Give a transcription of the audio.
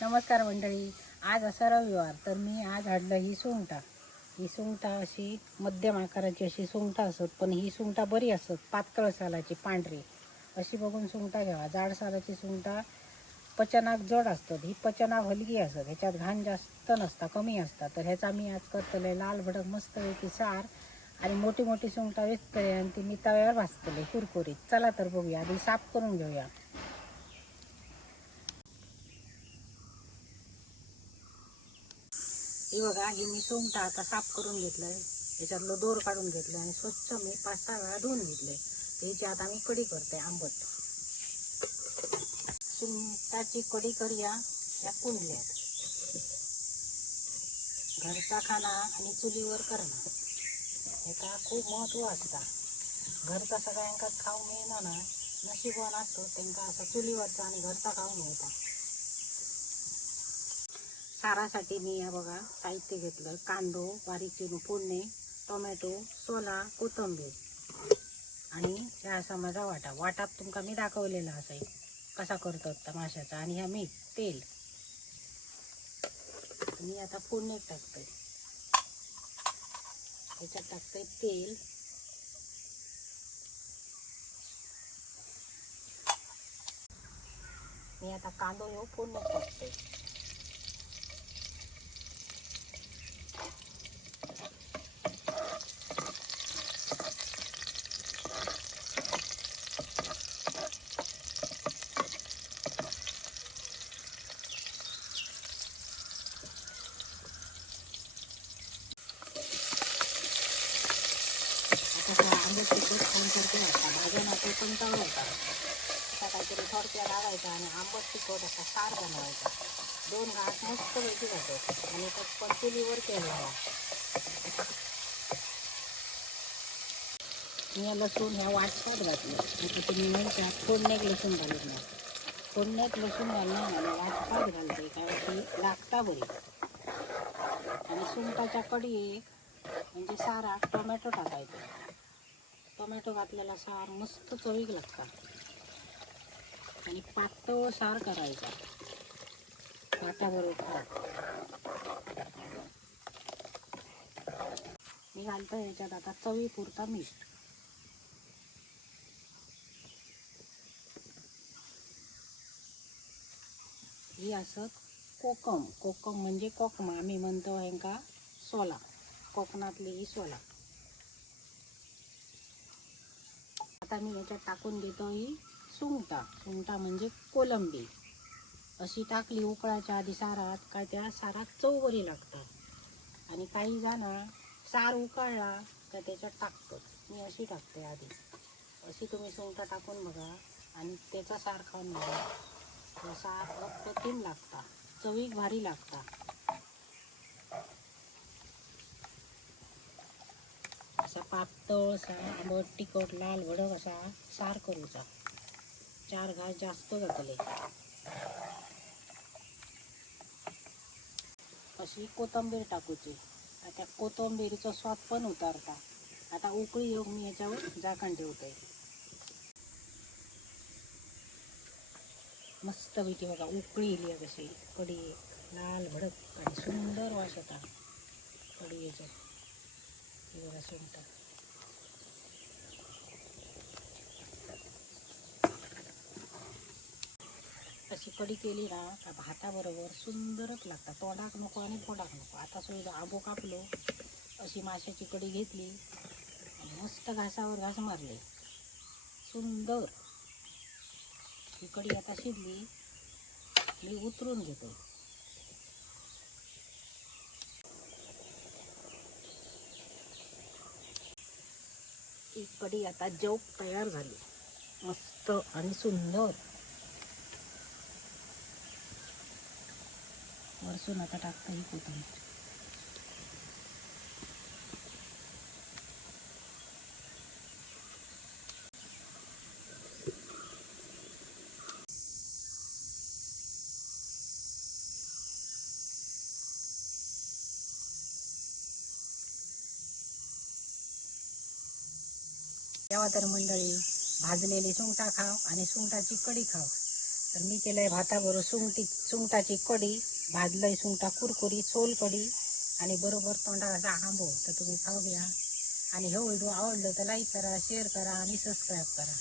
नमस्कार मंडळी आज असा रविवार तर मी आज हाडलं ही सुंगटा. ही सुंगटा अशी मध्यम आकाराची अशी सुंगटा असत पण ही सुंगटा बरी असत पातळ सालाची पांढरी. अशी बघून सुंगटा घ्यावा. जाड सालाची सुंगटा पचनाक जड असतात ही पचनाक हलकी असत. ह्याच्यात घाण जास्त नसता कमी असता. तर ह्याचा मी आज करतले लाल भडक मस्तपैकी सार आणि मोठी मोठी सुंगटा वेचतले आणि ती मी तव्यावर भाजतले कुरकुरीत. चला तर बघूया आधी साफ करून घेऊया. हे बघा ही मी सोंगटा आता साफ करून घेतलंय. याच्यातलं दोर काढून घेतलं आणि स्वच्छ मी पाच सहा वेळा धुवून घेतले याची आता मी कढी करते आंबट. सुंगटाची कढी करूया या कुंडल्यात. घरचा खाना आणि चुलीवर करणं हेका खूप महत्त्व असता. घरचा सगळ्यांका खाऊ मिळणार ना नशीबवान असतो त्यांना असं चुलीवरचा आणि घरचा खाऊ मिळता. सारासाठी मी या बघा साहित्य घेतलं. कांदो बारीक चिरून फोडणे टोमॅटो सोला कोथंबीर. आणि ह्या असा माझा वाटा वाटाप तुमका मी दाखवलेला असाय कसा करतो तमाशाचा. माशाचा आणि ह्या मीठ तेल. मी आता फोडणे टाकते त्याच्यात टाकते तेल. मी आता कांदो ह्यो फोडणे टाकते आता आंबट तिखट खाऊन सारखं वाटतं. माझ्या नाते तो कंटाळा होता असा काहीतरी थोडक्या लावायचा आणि आंबट तिखट असा सार बनवायचा. दोन घास मस्त वेगळी जातात आणि तो पण चुलीवर केलेला मी लसूण ह्या वाटसात घातलं. आता तुम्ही म्हणता फोडण्यात लसूण घालत नाही. फोडण्यात लसूण घालणं आणि वाटसात घालते कारण ती लागता बरी. आणि सुंगटाच्या कढी म्हणजे सारा टोमॅटो टाकायचा. टोमॅटो घातलेला सार मस्त चवीक लागतात आणि पातळ सार करायचा. पाटाबरोबर मी घालतो याच्यात आता चवी पुरता मीठ ही असत कोकम. कोकम म्हणजे कोकमा. आम्ही म्हणतो हेंका सोला. कोकणातली ही सोला. आता मी याच्यात टाकून देतो ही सुंगटा. सुंगटा म्हणजे कोलंबी. अशी टाकली उकळाच्या आधी सारात काय त्या सारात चव बरी लागतात. आणि काही जाणार सार उकळला तर त्याच्यात टाकतो. मी अशी टाकते आधी. अशी तुम्ही सुंगटा टाकून बघा आणि त्याचा सार खाऊन बघा. तो सार अप्रतिम लागता. चवीक भारी लागता. असा पातळ असा आंबट तिखट लाल भडक असा सार करूचा. चार घास जास्त जातले अशी कोथंबीर टाकूची. आता कोथंबीरीचा स्वाद पण उतारता. आता उकळी येऊ मी याच्यावर झाकण ठेवते. मस्त पैकी बघा उकळी येली कशी. कडी लाल भडक आणि सुंदर वास येता. कडी याच्यात. बघा सुंठ अशी कढी केली ना का भाताबरोबर सुंदरच लागता तोंडाक नको आणि पोटाक नको. आता सुद्धा आबो कापलो अशी माशाची कडी घेतली मस्त घासावर घास मारले. सुंदर. ही कढी आता शिजली मी उतरून घेतो. ही कढी आता जव तयार झाली. मस्त आणि सुंदर. वरसून आता टाकता ही कोथिंबीर. तेव्हा तर मंडळी भाजलेली सुंगटा खाव आणि सुंगटाची कढी खाव. तर मी केलं आहे भाताबरोबर सुंगटी सुंगटाची कढी भाजलंय सुंगटा कुरकुरी सोलकडी आणि बरोबर तोंडाला असा आंबो. तर तुम्ही खाऊ घ्या. आणि हे व्हिडिओ आवडलं तर लाईक करा शेअर करा आणि सबस्क्राईब करा.